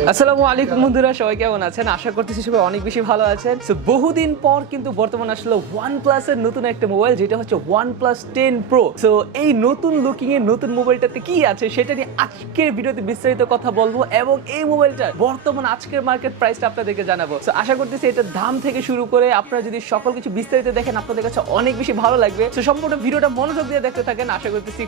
আসসালামু আলাইকুম বন্ধুরা, সবাই কেমন আছেন? আশা করতেছি সবাই অনেক বেশি ভালো আছেন। সো বহুদিন পর কিন্তু বর্তমানে আসলে OnePlus এর নতুন একটা মোবাইল, যেটা হচ্ছে OnePlus 10 Pro। সো এই নতুন লুকিং এর নতুন মোবাইলটাতে কি আছে সেটা নিয়ে আজকের ভিডিওতে বিস্তারিত কথা বলবো, এবং এই মোবাইলটার বর্তমান আজকের মার্কেট প্রাইসটা আপনাদেরকে জানাবো। সো আশা করতেছি এটার দাম থেকে শুরু করে আপনারা যদি সকল কিছু বিস্তারিত দেখেন আপনাদের কাছে অনেক বেশি ভালো লাগবে। সো সম্পূর্ণ ভিডিওটা মনোযোগ দিয়ে দেখতে থাকেন, আশা করতেছি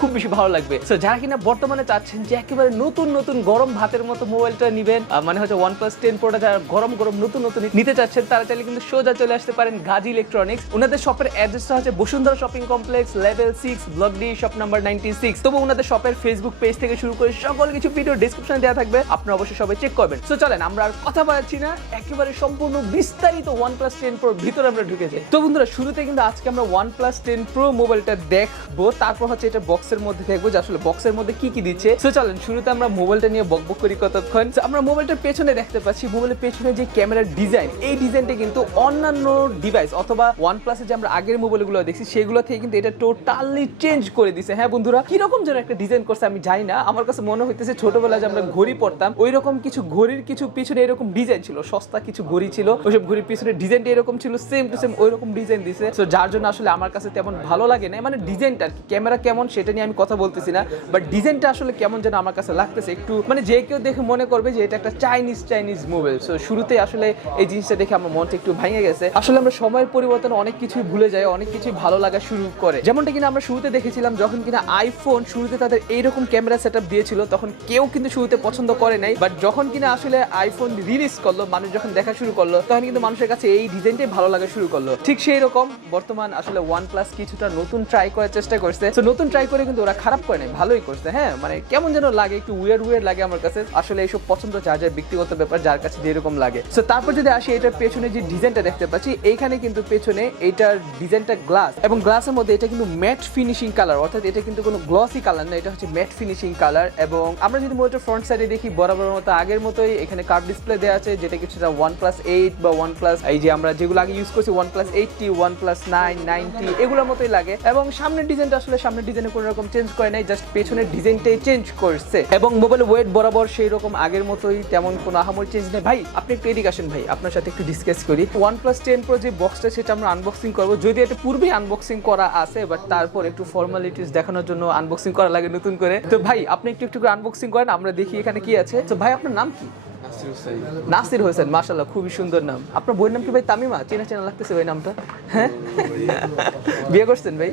খুব বেশি ভালো লাগবে। সো যারা কিনা বর্তমানে চাচ্ছেন যে একেবারে নতুন গরম ভাতের মতো মোবাইলটা নিবেন, মানে হচ্ছে OnePlus 10 Pro যারা গরম নতুন নিতে চাচ্ছেন, তারা চাইলে কিন্তু সোজা চলে আসতে পারেন গাজী ইলেকট্রনিক্স। ওনাদের শপের অ্যাড্রেসটা হচ্ছে Bashundhara shopping complex, level 6, block D, shop number 96। তবে ওনাদের শপের ফেসবুক পেজ থেকে শুরু করে সকল কিছু ভিডিও ডেসক্রিপশনে দেওয়া থাকবে, আপনারা অবশ্যই সবাই চেক করবেন। সো চলেন আমরা আর কথা বাড়াচ্ছি না, একেবারে সম্পূর্ণ বিস্তারিত OnePlus 10 Pro ভিতরে আমরা ঢুকে যাই। তো বন্ধুরা, শুরুতে কিন্তু আজকে আমরা OnePlus 10 Pro মোবাইলটা দেখবো, তারপর হচ্ছে এটা বক্সের মধ্যে দেখবো যে আসলে বক্সের মধ্যে কি দিচ্ছে। সো চলেন শুরুতে আমরা মোবাইলটা নিয়ে বকবক করি কতক্ষণ। আমরা মোবাইলটার পেছনে দেখতে পাচ্ছি, মোবাইলের পেছনে যে ক্যামেরার ডিজাইন, এই ডিজাইনটা কিন্তু অন্যান্য ডিভাইস অথবা OnePlus এর যে আমরা আগের মোবাইলগুলো দেখছি সেগুলো থেকে কিন্তু এটা টোটালি চেঞ্জ করে দিছে। হ্যাঁ বন্ধুরা, কিরকম যেন একটা ডিজাইন করছে আমি জানি না, আমার কাছে মনে হইতেছে ছোটবেলায় যে আমরা ঘড়ি পড়তাম ওই রকম কিছু ঘড়ির কিছু পিছনে এরকম ডিজাইন ছিল, সস্তা কিছু ঘড়ি ছিল, ওইসব ঘড়ির পিছনে ডিজাইনটা এরকম ছিল, সেম টু সেম ওই রকম ডিজাইন দিছে। সো যার জন্য আসলে আমার কাছে তেমন ভালো লাগে না, মানে ডিজাইনটা আর কি, ক্যামেরা কেমন সেটা নিয়ে আমি কথা বলতেছি না, বাট ডিজাইনটা আসলে কেমন যেন আমার কাছে লাগতেছে একটু, মানে যে কেউ দেখে মনে করবে যে এটা একটা চাইনিজ মোবাইল। সো শুরুতে আসলে এই জিনিসটা দেখে আমার মনটা একটু ভেঙে গেছে। আসলে আমরা সময়ের পরিবর্তনে অনেক কিছুই ভুলে যাই, অনেক কিছুই ভালো লাগা শুরু করে, যেমনটা কিনা আমরা শুরুতে দেখেছিলাম যখন কিনা আইফোন শুরুতে তাদের এইরকম ক্যামেরা সেটআপ দিয়েছিল, তখন কেউ কিন্তু শুরুতে পছন্দ করে নাই, বাট যখন কিনা আসলে আইফোন রিলিজ করলো, মানুষ যখন দেখা শুরু করলো, তখন কিন্তু মানুষের কাছে এই ডিজাইনটাই ভালো লাগা শুরু করলো। ঠিক সেই রকম বর্তমান আসলে OnePlus কিছুটা নতুন ট্রাই করার চেষ্টা করছে। তো নতুন ট্রাই করে কিন্তু ওরা খারাপ করে নাই, ভালোই করছে। হ্যাঁ, মানে কেমন যেন লাগে, একটু উইয়ার্ড লাগে আমার কাছে। আসলে এইসব পছন্দ যার ব্যক্তিগত ব্যাপার, যার কাছে যেরকম লাগে। সো তারপর যদি আসি এটার পেছনে যে ডিজাইনটা দেখতে পাচ্ছি, এইখানে কিন্তু পেছনে এটার ডিজাইনটা গ্লাস, এবং গ্লাসের মধ্যে এটা কিন্তু ম্যাট ফিনিশিং কালার, অর্থাৎ এটা কিন্তু কোনো গ্লসি কালার না, এটা হচ্ছে ম্যাট ফিনিশিং কালার। এবং আমরা যদি মোবাইলটার ফ্রন্ট সাইডে দেখি, বরাবর মতো আগের মতোই এখানে কার্ভ ডিসপ্লে দেওয়া আছে, যেটা কিছুটা OnePlus 8 বা OnePlus এই যে আমরা যেগুলো আগে ইউজ করছি OnePlus 80, OnePlus 9, 90 এগুলোর মতোই লাগে। এবং সামনের ডিজাইনটা আসলে সামনের ডিজাইনে কোনো রকম চেঞ্জ করে নাই, জাস্ট পেছনের ডিজাইনটাই চেঞ্জ করছে। এবং মোবাইলের ওয়েট বরাবর সেই রকম আগের মতোই, তেমন কোনো আহামরি চেঞ্জ নেই। ভাই আপনি একটু এদিকে আসেন, ভাই আপনার সাথে একটু ডিসকাস করি। OnePlus 10 Pro যে বক্সটা সেটা আমরা আনবক্সিং করবো, যদি এটা পূর্বেই আনবক্সিং করা আছে, বাট তারপর একটু ফর্মালিটিস দেখানোর জন্য আনবক্সিং করা লাগে নতুন করে। তো ভাই আপনি একটু করে আনবক্সিং করেন, আমরা দেখি এখানে কি আছে। তো ভাই আপনার নাম কি? নাসির হোসেন, মাশাআল্লাহ খুবই সুন্দর নাম। আপনার বইয়ের নাম কি ভাই? তামিমা, চেনা লাগতেছে ভাই নামটা। হ্যাঁ, বিয়ে করছেন ভাই?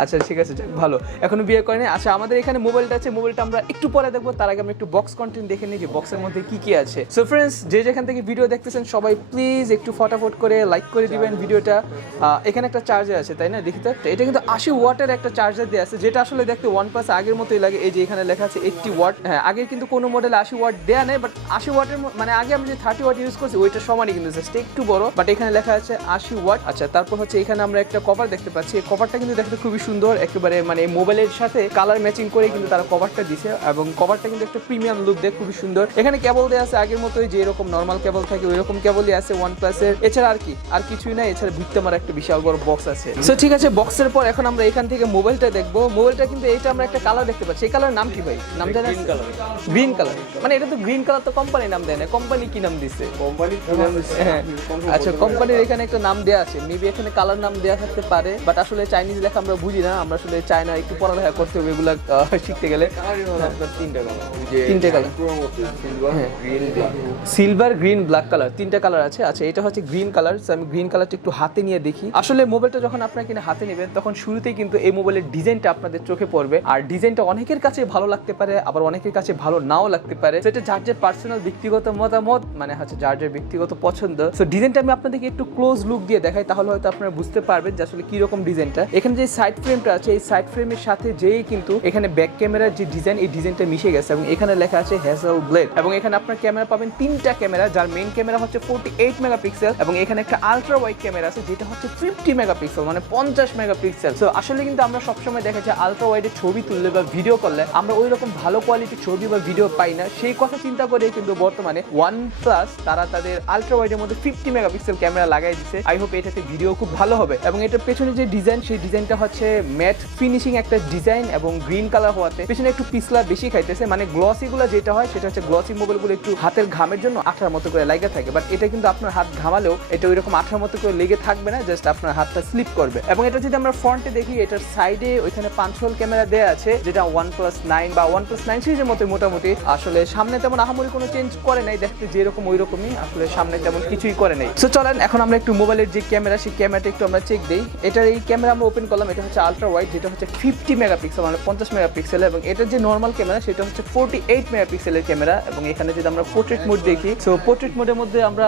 আচ্ছা ঠিক আছে, ভালো, এখনো বিয়ে করেনি। আচ্ছা, আমাদের এখানে মোবাইলটা আছে, মোবাইলটা আমরা একটু পরে দেখবো, তার আগে আমরা একটু বক্স কন্টেন্ট দেখে নিই যে বক্সের মধ্যে কি আছে। সো ফ্রেন্ডস, যে যেখান থেকে ভিডিও দেখতেছেন সবাই প্লিজ একটু ফটাফট করে লাইক করে দিবেন ভিডিওটা। এখানে একটা চার্জার আছে তাই না, দেখি তো। এটা কিন্তু 80 ওয়াটের একটা চার্জার দেওয়া আছে, যেটা আসলে দেখতে OnePlus আগের মতোই লাগে। এই যে এখানে লেখা আছে 80 ওয়াট। হ্যাঁ, আগে কিন্তু কোনো মডেলে 80 ওয়াট দেওয়া নেই, বাট 80 ওয়াটের মানে আগে আমরা যে 30 ওয়াট ইউজ করছি ওইটা সমানই, কিন্তু জাস্ট একটু বড়, বাট এখানে লেখা আছে 80 ওয়াট। আচ্ছা, তারপর হচ্ছে এখানে আমরা একটা কভার দেখতে পাচ্ছি, এই কভারটা কিন্তু দেখতে খুবই সুন্দর, একেবারে মানে মোবাইলের সাথে কালার ম্যাচিং করে কিন্তু তারা কভারটা দিছে, এবং কভারটা কিন্তু একটা প্রিমিয়াম লুক দেয়, খুবই সুন্দর। এখানে কেবল দেওয়া আছে আগের মতোই, যে এরকম নর্মাল কেবল থাকে ওই রকম কেবলই আছে OnePlus এর, এছাড়া আর কিছুই নাই। এছাড়া ভিতরে আমার একটা বিশাল বড় বক্স আছে। সো ঠিক আছে, বক্সের পর এখন আমরা এখান থেকে মোবাইলটা দেখবো। মোবাইলটা কিন্তু এইটা আমরা একটা কালার দেখতে পাচ্ছি, এই কালার নাম কি ভাই? নাম জানেন? Green colour. মানে এটা তো গ্রিন কালার, তো কোম্পানি নাম দেয় না, কোম্পানি কি নাম দিচ্ছে? হ্যাঁ, আচ্ছা, কোম্পানির এখানে একটা নাম দেওয়া আছে, মেবি এখানে কালার নাম দেওয়া থাকতে পারে, বাট আসলে চাইনিজ লেখা আমরা বুঝি না, আমরা আসলে চায়না একটু পড়ালেখা করতে হবে এগুলা শিখতে গেলে। তিনটে colour, silver, green, black colour, তিনটা কালার আছে। আচ্ছা, এটা হচ্ছে গ্রিন কালার। আমি গ্রিন কালারটা একটু হাতে নিয়ে দেখি। আসলে মোবাইলটা যখন আপনারা কিনা হাতে নেবেন, তখন শুরুতেই কিন্তু এই মোবাইলের ডিজাইনটা আপনাদের চোখে পড়বে, আর ডিজাইনটা অনেকের কাছে ভালো লাগতে পারে, আবার অনেকের কাছে ভালো নাও লাগতে পারে। সেটা যার পার্সোনাল ব্যক্তিগত মতামত, মানে হচ্ছে যার ব্যক্তিগত পছন্দ। সো ডিজাইনটা আমি আপনাদেরকে একটু ক্লোজ লুক দিয়ে দেখাই, তাহলে হয়তো আপনারা বুঝতে পারবেন যে আসলে কি রকম ডিজাইনটা। এখানে যে সাইড ফ্রেমটা আছে, এই সাইড ফ্রেমের সাথে যেই কিন্তু এখানে ব্যাক ক্যামেরার যে ডিজাইন, এই ডিজাইনটা মিশে গেছে, এবং এখানে লেখা আছে হ্যাজেল ব্লেড। এবং এখানে আপনার ক্যামেরা পাবেন তিনটা ক্যামেরা, যার মেইন ক্যামেরা হচ্ছে 48 মেগাপিক্সেল, এবং এখানে একটা আলট্রা ওয়াইড ক্যামেরা আছে যেটা হচ্ছে 50 মেগাপিক্সেল, মানে 50 মেগাপিক্সেল। সো আসলে কিন্তু আমরা সবসময় দেখা যায় আলট্রা ওয়াইডে ছবি তুললে বা ভিডিও করলে আমরা ওই রকম ভালো কোয়ালিটির ছবি বা ভিডিও পাই না, সেই কথা চিন্তা করে কিন্তু কিন্তু বর্তমানে OnePlus তারা তাদের আলট্রা ওয়াইডের মধ্যে 50 মেগাপিক্সেল ক্যামেরা লাগাই দিচ্ছে। আই হোপ এটাতে ভিডিও খুব ভালো হবে। এবং এটার পেছনে যে ডিজাইন, সেই ডিজাইনটা হচ্ছে ম্যাট ফিনিশিং একটা ডিজাইন এবং গ্রিন কালার হওয়াতে পেছনে একটু পিছলা বেশি খাইতেছে। মানে গ্লসি গুলো যেটা হয় সেটা হচ্ছে গ্লসি মোবাইলগুলো একটু হাতের ঘামের জন্য আঠার মতো করে লেগে থাকে, বাট এটা কিন্তু আপনার হাত ঘামালেও এটা ওইরকম আঠার মতো করে লেগে থাকবে না, জাস্ট আপনার হাতটা স্লিপ করবে। এবং এটা যদি আমরা ফ্রন্টে দেখি, এটার সাইডে ওইখানে 5 হোল ক্যামেরা দেওয়া আছে, যেটা OnePlus 9 বা OnePlus 9 সিরিজের মতো মোটামুটি। আসলে সামনে তেমন আহামরি কোনো চেঞ্জ করে নাই, দেখতে যেরকম ওই রকমই, আসলে সামনে তেমন কিছুই করে নাই। সো চলেন এখন আমরা একটু মোবাইলের যে ক্যামেরা, সেই ক্যামেরাটা একটু আমরা চেক দিই। এটার এই ক্যামেরা আমরা ওপেন করলাম, এটা হচ্ছে আলট্রা ওয়াইড, যেটা হচ্ছে 50 মেগাপিক্সেল মানে 50 মেগাপিক্সেল। এবং এটার যে নর্মাল ক্যামেরা সেটা হচ্ছে 48 মেগাপিক্সেলের ক্যামেরা। এবং এখানে যদি আমরা পোর্ট্রেট মোড দেখি, সো পোর্ট্রেট মোডের মধ্যে আমরা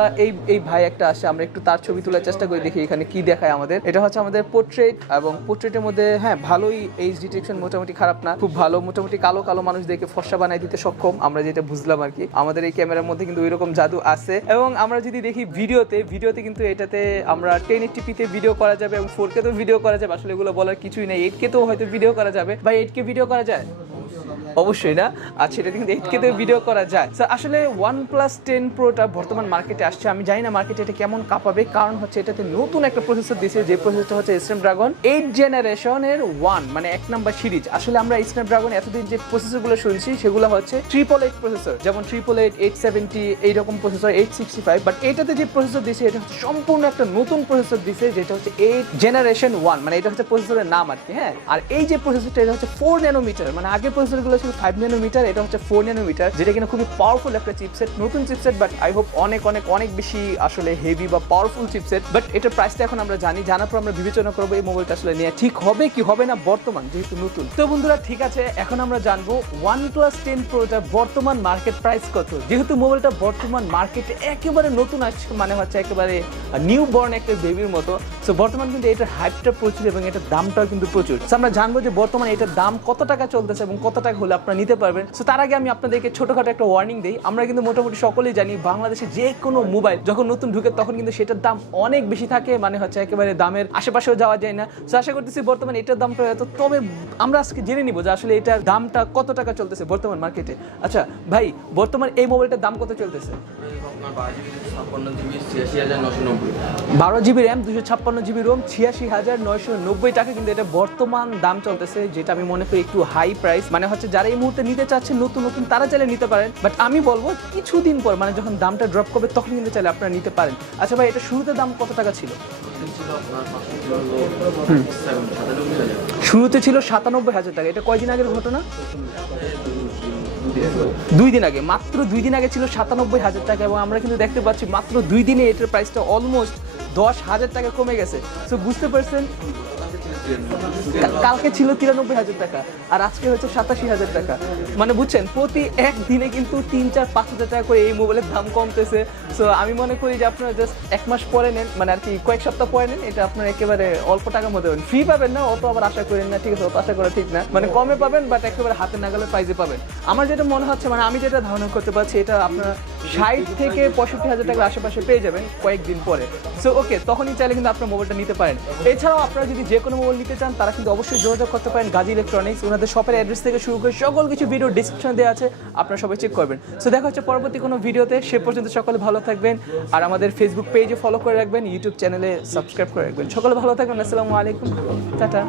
এই ভাই একটা আসে, আমরা একটু তার ছবি তোলার চেষ্টা করি, দেখি এখানে কি দেখায় আমাদের। এটা হচ্ছে আমাদের পোর্ট্রেট, এবং পোর্ট্রেটের মধ্যে হ্যাঁ ভালোই এইচ ডিটেকশন, মোটামুটি খারাপ না, খুব ভালো, মোটামুটি কালো কালো মানুষ দেখে ফর্সা বানাই দিতে সক্ষম, আমরা যেটা বুঝলাম আর কি। আমাদের এই ক্যামেরার মধ্যে কিন্তু ওইরকম জাদু আছে। এবং আমরা যদি দেখি ভিডিওতে কিন্তু এটাতে আমরা 1080p তে ভিডিও করা যাবে এবং 4K তেও ভিডিও করা যাবে। আসলে এগুলো বলার কিছুই নেই। 8K তেও হয়তো ভিডিও করা যাবে, বা 8K ভিডিও করা যায় অবশ্যই না, আচ্ছা এটা কিন্তু 8K তে ভিডিও করা যায়। আসলে OnePlus 10 Proটা বর্তমান মার্কেটে আসছে, আমি জানি না মার্কেটে এটা কেমন কাঁপাবে, কারণ হচ্ছে এটাতে নতুন একটা প্রসেসর দিয়েছে, যে প্রসেসরটা হচ্ছে Snapdragon 8 জেনারেশনের 1 মানে 1 নাম্বার সিরিজ। আসলে আমরা Snapdragon এতদিন যে প্রসেসরগুলো শুনছি সেগুলো হচ্ছে 888 প্রসেসর, যেমন 888, 870 এইরকম প্রসেসর, 865, বাট এটাতে যে প্রসেসর দিয়েছে এটা হচ্ছে সম্পূর্ণ একটা নতুন প্রসেসর দিয়েছে, যেটা হচ্ছে 8 জেনারেশন 1, মানে এটা হচ্ছে প্রসেসরের নাম আর কি। হ্যাঁ, আর এই যে প্রসেসরটা এটা হচ্ছে 4 ন্যানোমিটার, মানে আগের প্রসেসরগুলো 5 ন্যানোমিটার, এটা হচ্ছে 4 ন্যানোমিটার, যেটা কিনা খুবই পাওয়ারফুল একটা চিপসেট, নতুন চিপসেট, বাট আই হোপ অনেক অনেক অনেক বেশি আসলে হেভি বা পাওয়ারফুল চিপসেট। বাট এটার প্রাইসটা এখন আমরা জানার পর আমরা বিবেচনা করবো এই মোবাইলটা আসলে নিয়ে ঠিক হবে কি হবে না, বর্তমান যেহেতু নতুন। তো বন্ধুরা ঠিক আছে, এখন আমরা জানবো OnePlus 10 Proটা বর্তমান মার্কেট প্রাইস কত। যেহেতু মোবাইলটা বর্তমান মার্কেটে একেবারে নতুন আসছে, মানে হচ্ছে একেবারে নিউ বর্ন একটা বেবির মতো, সো বর্তমান কিন্তু এটার হাইপটা প্রচুর এবং এটার দামটাও কিন্তু প্রচুর। সো আমরা জানবো যে বর্তমানে এটার দাম কত টাকা চলতেছে এবং কত টাকা হলে আপনারা নিতে পারবেন। সো তার আগে আমি আপনাদেরকে ছোটখাটো একটা ওয়ার্নিং দিই। আমরা কিন্তু মোটামুটি সকলেই জানি বাংলাদেশে যে কোনো মোবাইল যখন নতুন ঢুকে তখন কিন্তু সেটার দাম অনেক বেশি থাকে, মানে হচ্ছে একেবারে দামের আশেপাশেও যাওয়া যায় না। সো আশা করতেছি বর্তমানে এটার দামটা এত, তবে আমরা আজকে জেনে নিব যে আসলে এটার দামটা কত টাকা চলতেছে বর্তমান মার্কেটে। আচ্ছা ভাই, বর্তমান এই মোবাইলটার দাম কত চলতেছে? 12GB র্যাম, 256GB রোম, 86,990 টাকা কিন্তু এটা বর্তমান দাম চলতেছে, যেটা আমি মনে করি একটু হাই প্রাইস। মানে হচ্ছে যারা এই মুহূর্তে নিতে চাচ্ছেন নতুন তারা চাইলে নিতে পারেন, বাট আমি বলবো কিছুদিন পর, মানে যখন দামটা ড্রপ করবে তখন কিন্তু চাইলে আপনারা নিতে পারেন। আচ্ছা ভাই, এটা শুরুতে দাম কত টাকা ছিল? শুরুতে ছিল 97,000 টাকা। এটা কয়দিন আগের ঘটনা? 2 দিন আগে, মাত্র 2 দিন আগে ছিল 97,000 টাকা। এবং আমরা কিন্তু দেখতে পাচ্ছি মাত্র 2 দিনে এটার প্রাইসটা অলমোস্ট 10,000 টাকা কমে গেছে। সো বুঝতে পারছেন, কালকে ছিল 93,000 টাকা আর আজকে হচ্ছে 87,000 টাকা। মানে বুঝছেন, প্রতি একদিনে কিন্তু 3, 4, 5,000 টাকা করে এই মোবাইলের দাম কমতেছে। সো আমি মনে করি যে আপনারা জাস্ট 1 মাস পরে নেন, মানে আর কি কয়েক সপ্তাহ পরে নেন, এটা আপনার একেবারে অল্প টাকার মধ্যে পাবেন। ফ্রি পাবেন না, অত আবার আশা করেন না, ঠিক আছে? অত আশা করা ঠিক না, মানে কমে পাবেন বাট একেবারে হাতে নাগালে প্রাইজে পাবেন। আমার যেটা মনে হচ্ছে, মানে আমি যেটা ধারণা করতে পারছি, এটা আপনারা 60 থেকে 65,000 টাকার আশেপাশে পেয়ে যাবেন কয়েকদিন পরে। সো ওকে, তখনই চাইলে কিন্তু আপনার মোবাইলটা নিতে পারেন। এছাড়াও আপনারা যদি যে কোনো মোবাইল নিতে চান তারা কিন্তু অবশ্যই যোগাযোগ করতে পারেন গাজী ইলেকট্রনিক্স। ওনাদের শপের অ্যাড্রেস থেকে শুরু করে সকল কিছু ভিডিও ডিসক্রিপশনে দেওয়া আছে, আপনারা সবাই চেক করবেন। সো দেখা হচ্ছে পরবর্তী কোনো ভিডিওতে, সে পর্যন্ত সকলে ভালো থাকবেন। আর আমাদের ফেসবুক পেজে ফলো করে রাখবেন, ইউটিউব চ্যানেলে সাবস্ক্রাইব করে রাখবেন। সকলে ভালো থাকবেন, আসসালামু আলাইকুম, টাটা।